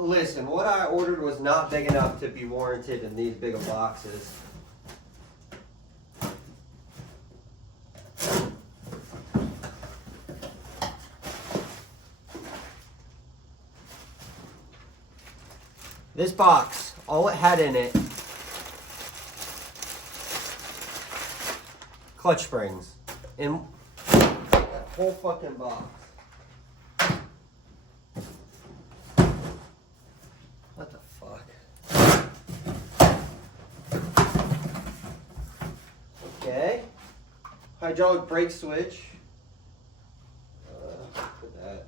Listen, what I ordered was not big enough to be warranted in these big of boxes. This box, all it had in it, clutch springs. In that whole fucking box. What the fuck? Okay. Hydraulic brake switch. Put that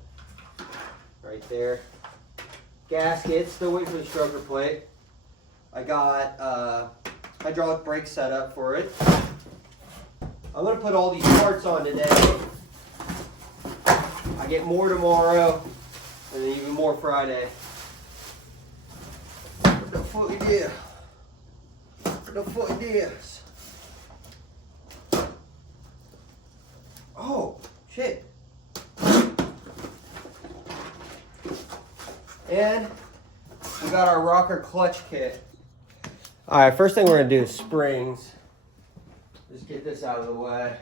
right there. Gasket, still waiting for the stroker plate. I got hydraulic brake setup for it. I'm gonna put all these parts on today. I get more tomorrow, and then even more Friday. What the fuck is this? What the fuck is this? Oh, shit. And we got our rocker clutch kit. All right, first thing we're gonna do is springs. Just get this out of the way.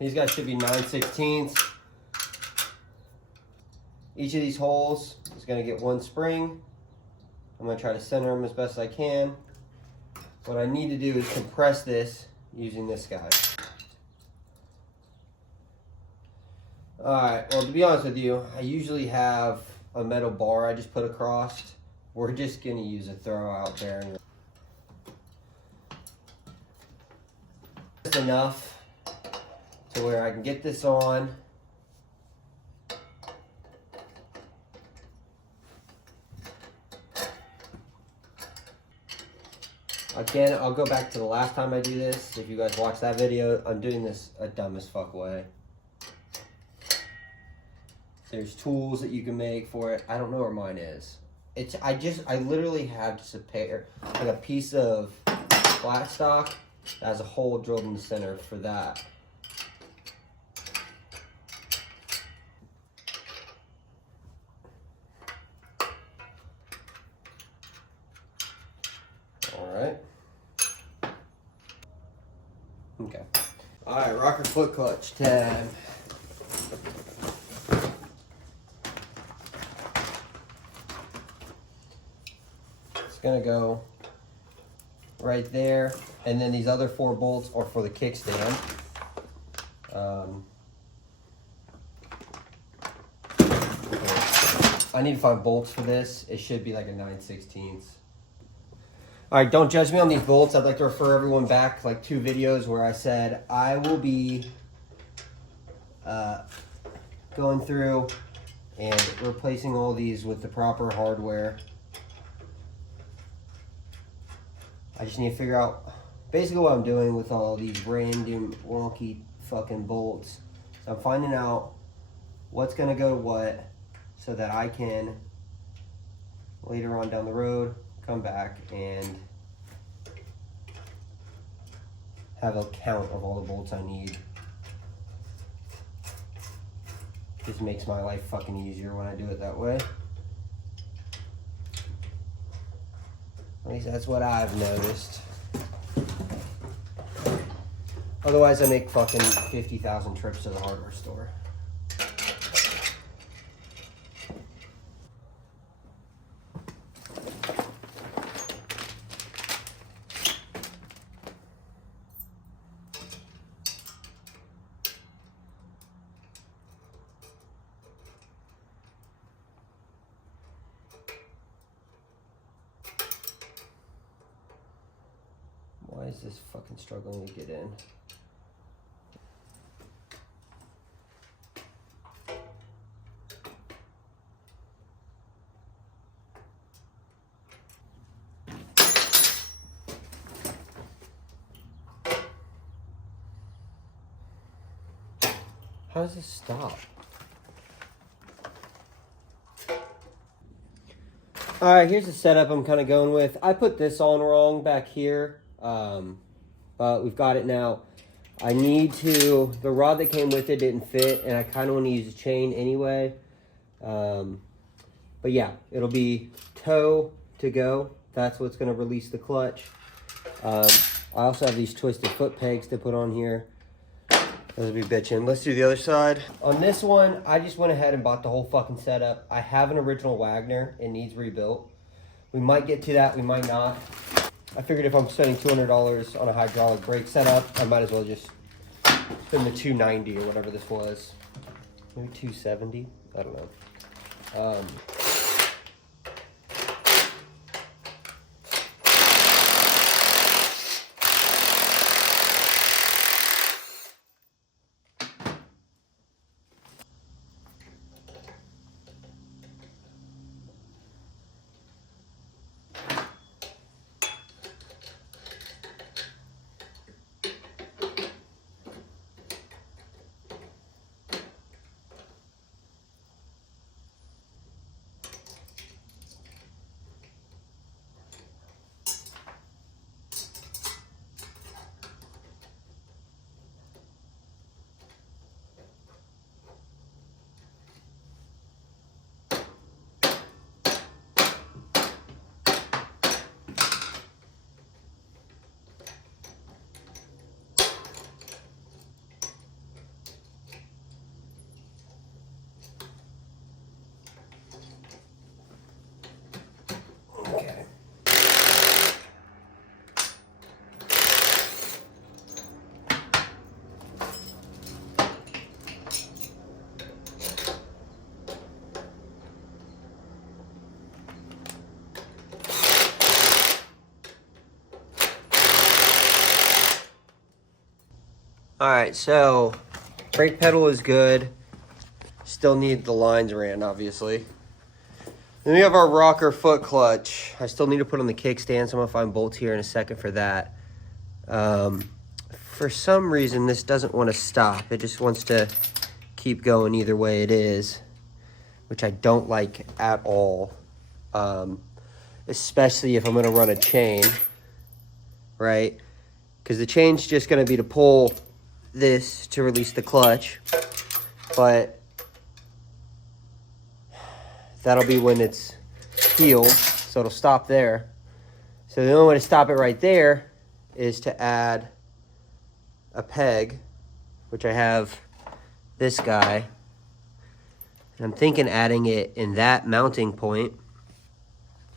These guys should be 9/16. Each of these holes is gonna get one spring. I'm gonna try to center them as best I can. What I need to do is compress this using this guy. Alright, well, to be honest with you, I usually have a metal bar I just put across. We're just going to use a throw-out bearing. Just enough to where I can get this on. Again, I'll go back to the last time I do this. If you guys watched that video, I'm doing this a dumb as fuck way. There's tools that you can make for it. I don't know where mine is. I literally have just a pair, like a piece of flat stock that has a hole drilled in the center for that. All right. Okay. All right, rocker foot clutch tab. It's gonna go right there, and then these other 4 bolts are for the kickstand. I need to find bolts for this. It should be like a 9/16. All right, don't judge me on these bolts. I'd like to refer everyone back like 2 videos where I said I will be going through and replacing all these with the proper hardware. I just need to figure out basically what I'm doing with all these random wonky fucking bolts. So I'm finding out what's gonna go to what so that I can later on down the road come back and have a count of all the bolts I need. Just makes my life fucking easier when I do it that way. At least that's what I've noticed. Otherwise, I make fucking 50,000 trips to the hardware store. Why is this fucking struggling to get in? How does this stop? All right, here's the setup I'm kind of going with. I put this on wrong back here, but we've got it now. I need to, the rod that came with it didn't fit, and I kind of want to use a chain anyway. But yeah, it'll be toe to go. That's what's gonna release the clutch. I also have these twisted foot pegs to put on here. Those will be bitching. Let's do the other side. On this one, I just went ahead and bought the whole fucking setup. I have an original Wagner. It needs rebuilt. We might get to that, we might not. I figured if I'm spending $200 on a hydraulic brake setup, I might as well just spend the $290 or whatever this was. Maybe $270? I don't know. Okay. All right, so brake pedal is good. Still need the lines ran, obviously. Then we have our rocker foot clutch. I still need to put on the kickstand, so I'm gonna find bolts here in a second for that. For some reason, this doesn't want to stop. It just wants to keep going either way it is, which I don't like at all. Especially if I'm gonna run a chain, right? Because the chain's just gonna be to pull this to release the clutch, but that'll be when it's healed, so it'll stop there. So the only way to stop it right there is to add a peg, which I have this guy. And I'm thinking adding it in that mounting point.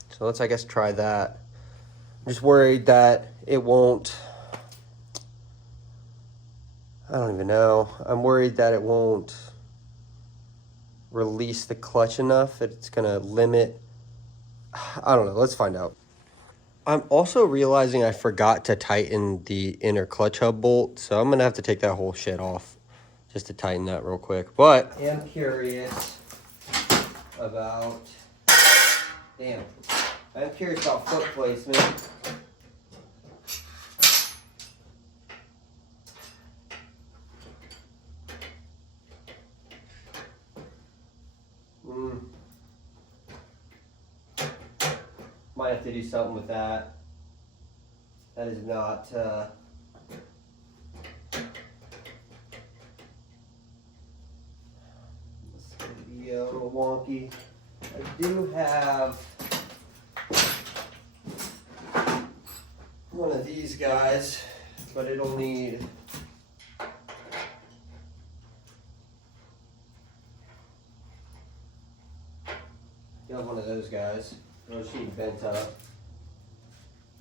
So let's, I guess, try that. I'm just worried that it won't, I don't even know. I'm worried that it won't release the clutch enough. It's gonna limit, I don't know, let's find out. I'm also realizing I forgot to tighten the inner clutch hub bolt, so I'm gonna have to take that whole shit off just to tighten that real quick. But I am curious about, I'm curious about foot placement. Might have to do something with that. That is not, it's gonna be a little wonky. I do have one of these guys, but it'll need, you have one of those guys. It'll sheet bent up,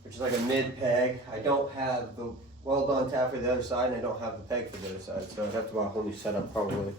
which is like a mid peg. I don't have the weld-on tab for the other side, and I don't have the peg for the other side, so I'd have to buy a whole new setup probably.